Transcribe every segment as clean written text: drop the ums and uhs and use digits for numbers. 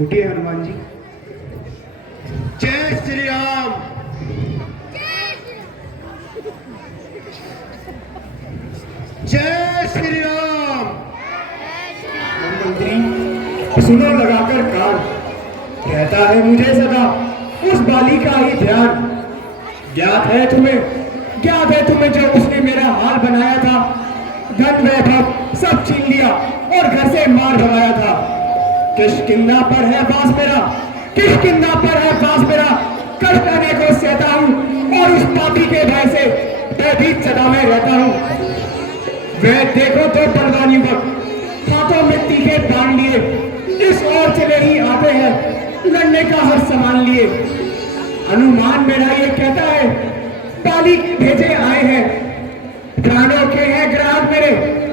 उठिए हनुमान जी। जय श्री राम। जय श्री राम। मंत्री सुनो लगाकर कान, कहता है मुझे सदा उस बाली का ही ध्यान। ज्ञात है तुम्हें जो उसने मेरा हाल बनाया था। धन वैभव सब छीन लिया और घर से मार भगाया था। किष्किंधा पर है वास मेरा, किष्किंधा पर है वास मेरा। कष्ट अनेकों सहता हूँ और उस पापी के भय से भयभीत सदा में रहता हूँ। वे देखो तो बलवान युवक हाथों में तीखे बांध लिए, इस ओर चले ही आते हैं लड़ने का हर सामान लिए। हनुमान मेरा ये कहता है बाली भेजे आए हैं, प्राणों के हैं ग्राहक मेरे,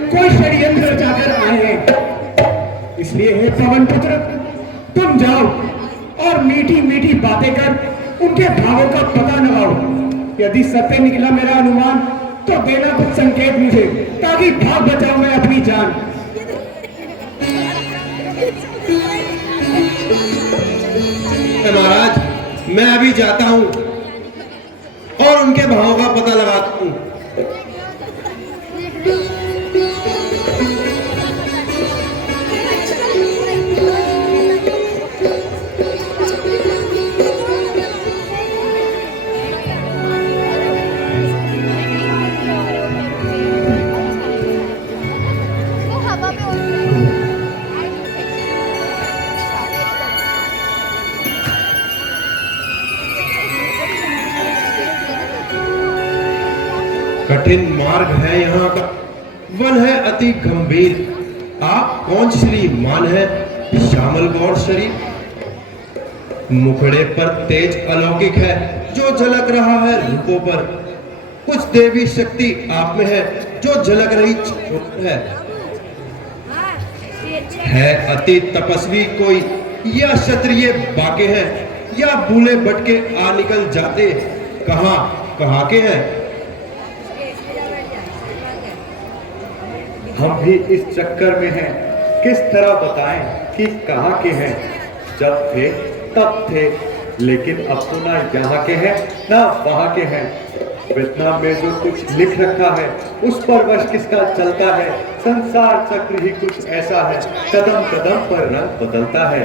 कोई षड्यंत्र रचाकर आए हैं। इसलिए हे पवन पुत्र तुम जाओ और मीठी मीठी बातें कर उनके भावों का पता लगाओ। यदि सत्य निकला मेरा अनुमान तो देना कुछ संकेत मुझे, ताकि भाग बचाऊं मैं अपनी जान। महाराज मैं अभी जाता हूं और उनके भावों का पता लगाता हूं। कठिन मार्ग है यहाँ का, वन है अति गंभीर। आप कौन श्रीमान है श्यामल गौर शरीर। मुखड़े पर तेज अलौकिक है जो झलक रहा है रूपों पर। कुछ देवी शक्ति आप में है जो झलक रही है अति तपस्वी कोई, या क्षत्रिय बाके हैं, या भूले भटके आ निकल जाते। कहाँ के हैं। हम भी इस चक्कर में हैं, किस तरह बताएं कि कहाँ के हैं। जब थे तब थे, लेकिन अब तो ना यहाँ के हैं ना वहाँ के हैं। वियतनाम में जो कुछ लिख रखा है उस पर वश किसका चलता है। संसार चक्र ही कुछ ऐसा है, कदम कदम पर रंग बदलता है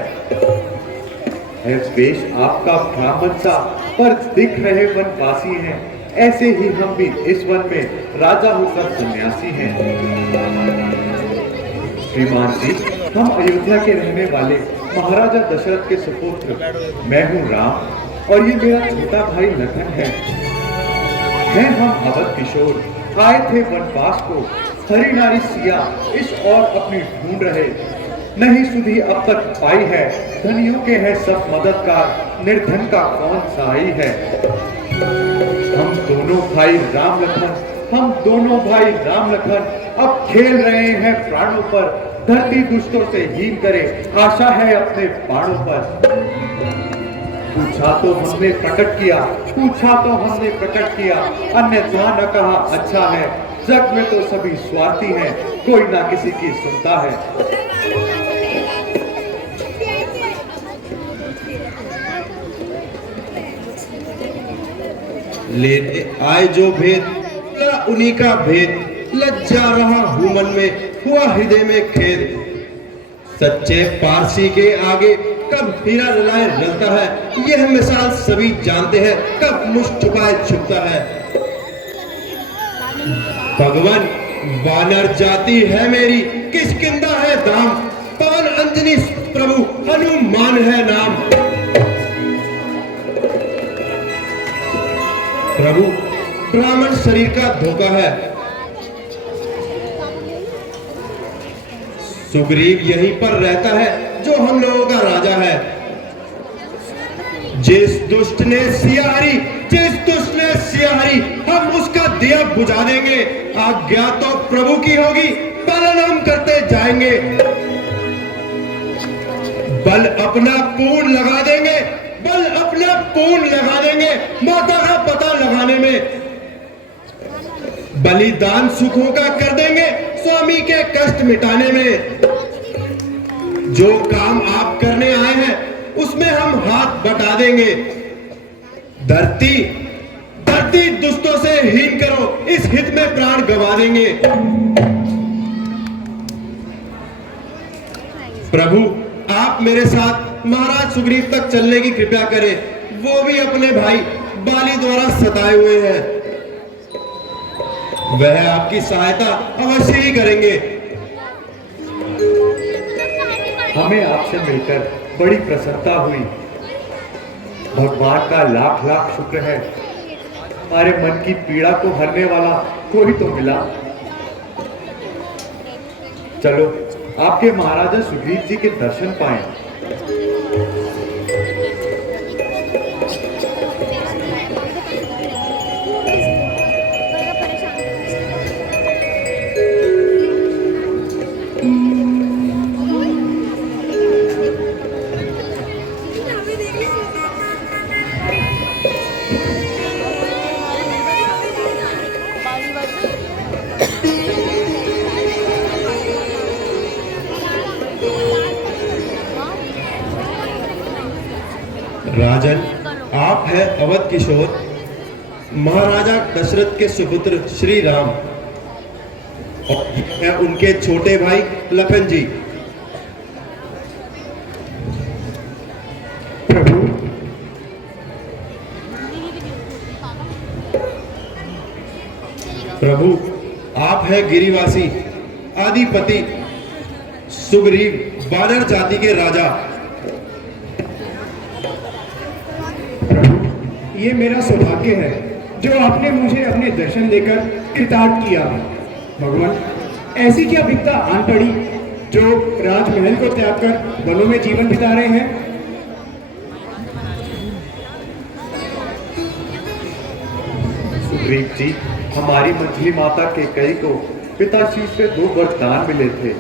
वेश आपका ब्राह्मण सा, पर दिख रहे वनवासी हैं। ऐसे ही हम भी इस वन में राजा होकर सन्यासी हैं। श्रीमान जी, हम अयोध्या के रहने वाले महाराजा दशरथ के सुपुत्र, मैं हूँ राम और ये मेरा छोटा भाई लखन है। हम अवध किशोर आए थे वनवास को, हरी नारी सिया इस और अपनी ढूंढ रहे। नहीं सुधी अब तक पाई है, धनियों के हैं सब मददगार, निर्धन का कौन सहाई है। हम दोनों भाई राम लखन अब खेल रहे हैं प्राणों पर। धरती दुष्टों से हीन करे, आशा है अपने बाणों पर। पूछा तो हमने प्रकट किया, अन्यथा न कहा अच्छा है। जग में तो सभी स्वार्थी हैं, कोई ना किसी की सुनता है। लेते आए जो भेद उन्हीं का भेद, लज्जा रहा हूं मन में, हुआ हृदय में खेद। सच्चे पारसी के आगे कब हीरा रलाए रलता है, यह मिसाल सभी जानते हैं, कब मुझ छुपाए छुपता है। भगवान वानर जाति है मेरी, किष्किंधा है धाम, पवन अंजनी प्रभु हनुमान है नाम। प्रभु ब्राह्मण शरीर का धोखा है, सुग्रीव यहीं पर रहता है जो हम लोगों का राजा है। जिस दुष्ट ने सियारी हम उसका दिया बुझा देंगे। आज्ञा तो प्रभु की होगी, पालन हम करते जाएंगे। बल अपना पूर्ण लगा देंगे, माता का पता लगाने में। बलिदान सुखों का कर देंगे, स्वामी के कष्ट मिटाने में। जो काम आप करने आए हैं उसमें हम हाथ बटा देंगे। धरती धरती दुष्टों से हीन करो, इस हित में प्राण गंवा देंगे। प्रभु आप मेरे साथ महाराज सुग्रीव तक चलने की कृपा करें, वो भी अपने भाई बाली द्वारा सताए हुए हैं। वह आपकी सहायता अवश्य ही करेंगे। हमें आपसे मिलकर बड़ी प्रसन्नता हुई। भगवान का लाख लाख शुक्र है, हमारे मन की पीड़ा को हरने वाला कोई तो मिला। चलो आपके महाराजा सुग्रीव जी के दर्शन पाएं। राजन, आप हैं अवध किशोर, महाराजा दशरथ के सुपुत्र श्री राम, और हैं उनके छोटे भाई लखन जी। प्रभु, प्रभु आप हैं गिरिवासी आदिपति सुग्रीव, वानर जाति के राजा। ये मेरा सौभाग्य है जो आपने मुझे अपने दर्शन देकर कृतार्थ किया। भगवान, ऐसी क्या विपदा आन पड़ी जो राजमहल को त्याग कर वनों में जीवन बिता रहे हैं? सुग्रीव जी, हमारी मंझली माता केकई को पिताश्री से 2 वरदान मिले थे।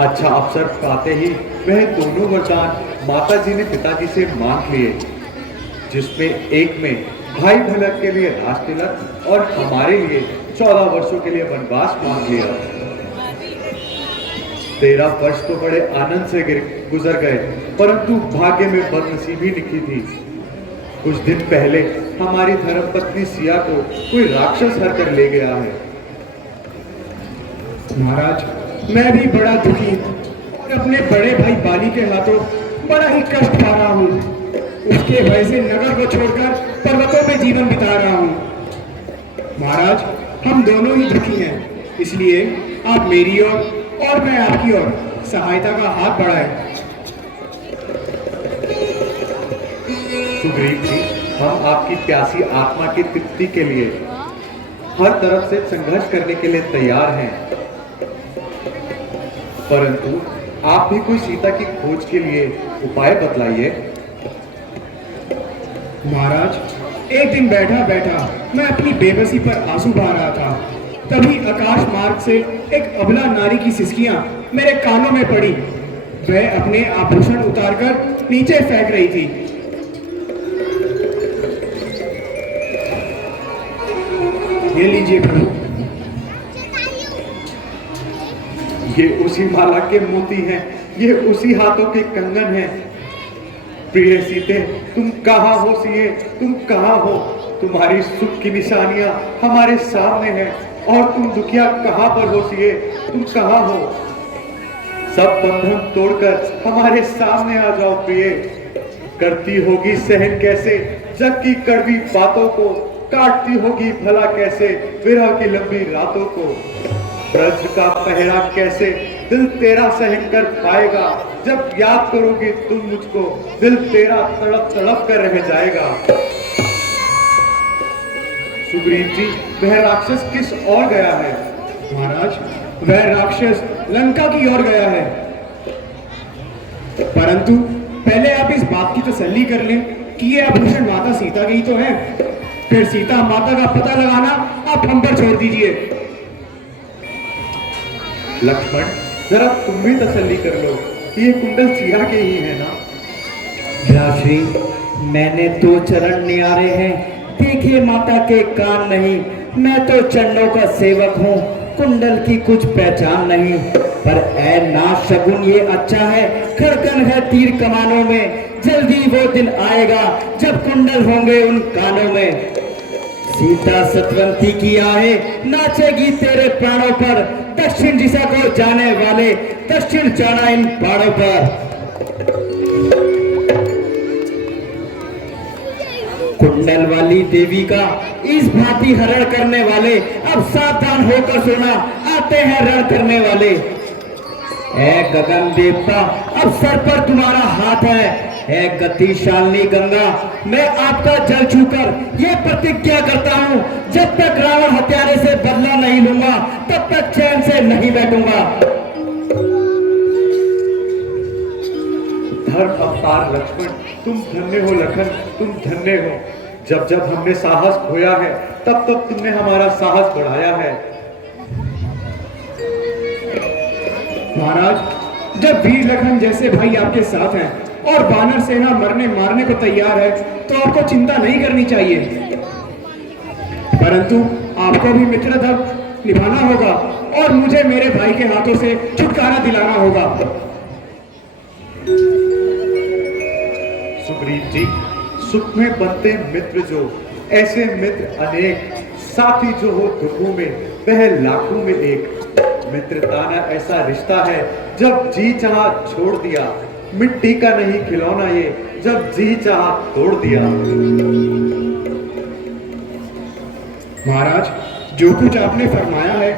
अच्छा अवसर पाते ही वह दोनों वरदान माता जी ने पिताजी से मांग लिए, जिसमें एक में भाई भनक के लिए राज तिलक और हमारे लिए 14 वर्षों के लिए वनवास मांग लिया। 13 वर्ष तो बड़े आनंद से गुजर गए, परंतु भाग्य में बदनसीबी लिखी थी। कुछ दिन पहले हमारी धर्मपत्नी सिया को कोई राक्षस हर कर ले गया है। महाराज, मैं भी बड़ा दुखी और अपने बड़े भाई बाली के हाथों बड़ा ही कष्ट पा रहा हूँ। उसके भय से नगर को छोड़कर पर्वतों में जीवन बिता रहा हूँ। महाराज, हम दोनों ही दुखी हैं, इसलिए आप मेरी ओर और मैं आपकी ओर सहायता का हाथ बढ़ाएं। सुग्रीव जी, हम आपकी प्यासी आत्मा की तृप्ति के लिए हर तरफ से संघर्ष करने के लिए तैयार हैं, परंतु आप भी कोई सीता की खोज के लिए उपाय बतलाइए। महाराज, एक दिन बैठा बैठा मैं अपनी बेबसी पर आंसू बहा रहा था, तभी आकाश मार्ग से एक अबला नारी की सिसकियां मेरे कानों में पड़ी। वह अपने आभूषण उतारकर नीचे फेंक रही थी। ये लीजिए प्रभु। ये उसी माला के मोती हैं, ये उसी हाथों के कंगन हैं। प्रिय सीते, तुम कहाँ हो सिए, तुम कहाँ हो? तुम्हारी सुख की निशानियां हमारे सामने हैं, और तुम दुखिया कहाँ पर हो सिए, तुम कहाँ हो? सब बंधन तोड़कर हमारे सामने आ जाओ प्रिय। करती होगी सहन कैसे जग की कड़वी बातों को, काटती होगी भला कैसे विरह की लंबी रातों को। ब्रज का पहरा कैसे दिल तेरा सहन कर पाएगा, जब याद करोगे तुम मुझको दिल तेरा तड़प तड़प कर रह जाएगा। सुग्रीव जी, वह राक्षस किस ओर गया है? महाराज, वह राक्षस लंका की ओर गया है, परंतु पहले आप इस बात की तसल्ली कर लें कि ये आभूषण माता सीता के ही तो हैं। फिर सीता माता का पता लगाना आप हम पर छोड़ दीजिए। लक्ष्मण, जरा तुम भी तसल्ली कर लो कि ये कुंडल सिया के ही है ना? व्यासी, मैंने 2 चरण निहारे हैं, देखे माता के कान नहीं। मैं तो चंडों का सेवक हूँ, कुंडल की कुछ पहचान नहीं, पर ऐ नाशगुन ये अच्छा है, खड़कन है तीर कमानों में। जल्दी वो दिन आएगा जब कुंडल होंगे उन कानों में। सीता सतवंती की आहे नाचेगी तेरे प्राणों पर, दक्षिण दिशा को जाने वाले दक्षिण जाना इन पहाड़ों पर। कुंडल वाली देवी का इस भांति हरण करने वाले, अब सावधान होकर सुना, आते हैं रण करने वाले। ऐ गगन देवता अब सर पर तुम्हारा हाथ है गतिशालिनी गंगा, मैं आपका जल छूकर ये प्रतिज्ञा करता हूँ, जब तक रावण हत्यारे से बदला नहीं लूंगा तब तक चैन से नहीं बैठूंगा। धर्म अवतार लक्ष्मण, तुम धन्य हो लखन, तुम धन्य हो। जब जब हमने साहस खोया है तब तब तुमने हमारा साहस बढ़ाया है। महाराज, जब वीर लखन जैसे भाई आपके साथ हैं और वानर सेना मरने मारने को तैयार है तो आपको चिंता नहीं करनी चाहिए, परंतु आपको भी मित्रधर्म निभाना होगा और मुझे मेरे भाई के हाथों से छुटकारा दिलाना होगा। सुग्रीव जी, सुख में बनते मित्र जो, ऐसे मित्र अनेक, साथी जो हो दुखों में वह लाखों में एक। मित्रता ना ऐसा रिश्ता है जब जी चाहा छोड़ दिया, मिट्टी का नहीं खिलौना ये जब जी चाहा तोड़ दिया। महाराज, जो कुछ आपने फरमाया है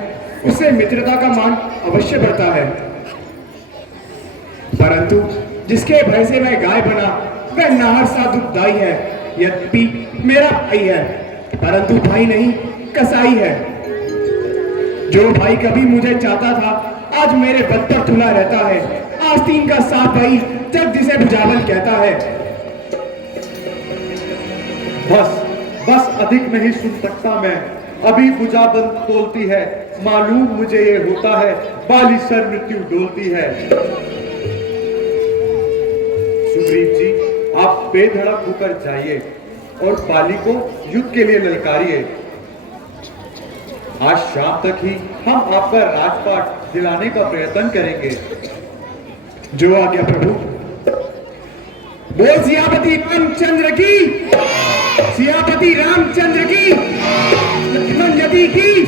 उससे मित्रता का मान अवश्य बढ़ता है, परंतु जिसके भय से मैं गाय बना वह नाहर सा दुखदाई है। यद्यपि मेरा भाई है परंतु भाई नहीं कसाई है। जो भाई कभी मुझे चाहता था आज मेरे बद पर तुला रहता है। आस्तीन का साफ भाई जब जिसे बुझावल कहता है। बस बस अधिक नहीं सुन सकता मैं, अभी बुझाबंद तोलती है, मालूम मुझे ये होता है, बाली सर मृत्यु डोलती है। सुग्रीव जी, आप बेधड़क होकर जाइए और बाली को युद्ध के लिए ललकारिए। आज शाम तक ही हम आपका राजपाट दिलाने का प्रयत्न करेंगे। जो आ गया प्रभु। बोल सियापति रामचंद्र की, सियापति रामचंद्र की, लक्ष्मण यदि की।